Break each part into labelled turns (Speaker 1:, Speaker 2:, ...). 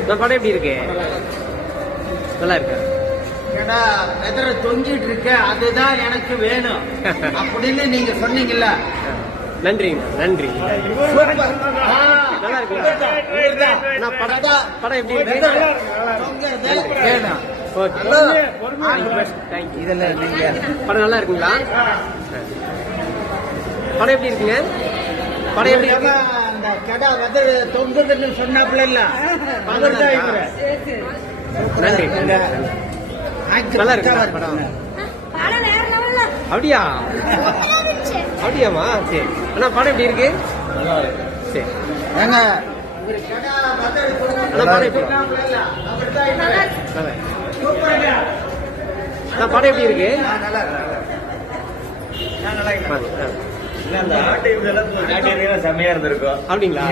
Speaker 1: இந்த படம் எப்படி இருக்கு? நல்லா இருக்கு?
Speaker 2: ஏடா வெதர தொங்கிட்டு இருக்க அதுதான் எனக்கு வேணும். அப்படின்னு நீங்க சொன்னீங்கல்ல.
Speaker 1: நன்றி.
Speaker 2: ஆ,
Speaker 1: நல்லா நான் படம்? படம் எப்படி இருக்கு?
Speaker 2: வேணும். இதுல நீங்க
Speaker 1: படம் நல்லா இருக்குங்களா? படம் எப்படி இருக்குங்க? படம் எப்படி இருக்கு?
Speaker 2: அந்த கடை வந்து தொங்குதுன்னு சொன்னாப்புல இல்ல
Speaker 1: அப்படியா? அப்படியாம்மா? சரி. அண்ணா படம் எப்படி இருக்கு? சரி.
Speaker 2: ஏங்க
Speaker 1: படம் எப்படி இருக்கு.
Speaker 2: சூப்பருங்க.
Speaker 1: அண்ணா படம் எப்படி இருக்கு?
Speaker 2: ஆ, நல்லா இருக்கு, நல்லா
Speaker 3: அந்த ஆட்டை இதெல்லாம் காட்டியிருந்தீங்கன்னா செம்மையா இருந்திருக்கும்.
Speaker 1: அப்படிங்களா?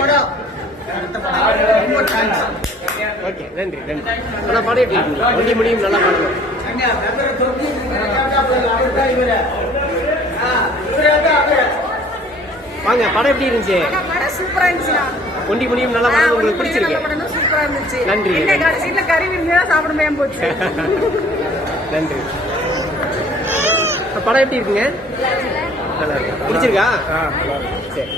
Speaker 2: படம். படம்.
Speaker 1: ஓகே நன்றி நன்றி. அண்ணா படம் எப்படி இருக்குங்க ஒண்டி முடியும் நல்லா
Speaker 2: அவரு.
Speaker 1: வாங்க படம் எப்படி இருந்துச்சு?
Speaker 4: படம் சூப்பரா இருந்துச்சுண்ணா.
Speaker 1: ஒண்டி முடியும் நல்லா
Speaker 4: ஒண்ணு
Speaker 1: உங்களுக்கு பிடிச்சிருக்கு.
Speaker 4: படம் சூப்பரா இருந்துச்சு.
Speaker 1: நன்றி.
Speaker 4: கடைசியில கறி முடியாம போச்சு.
Speaker 1: நன்றி. படம் எப்படி இருக்குங்க? பிடிச்சிருக்கா? சரி.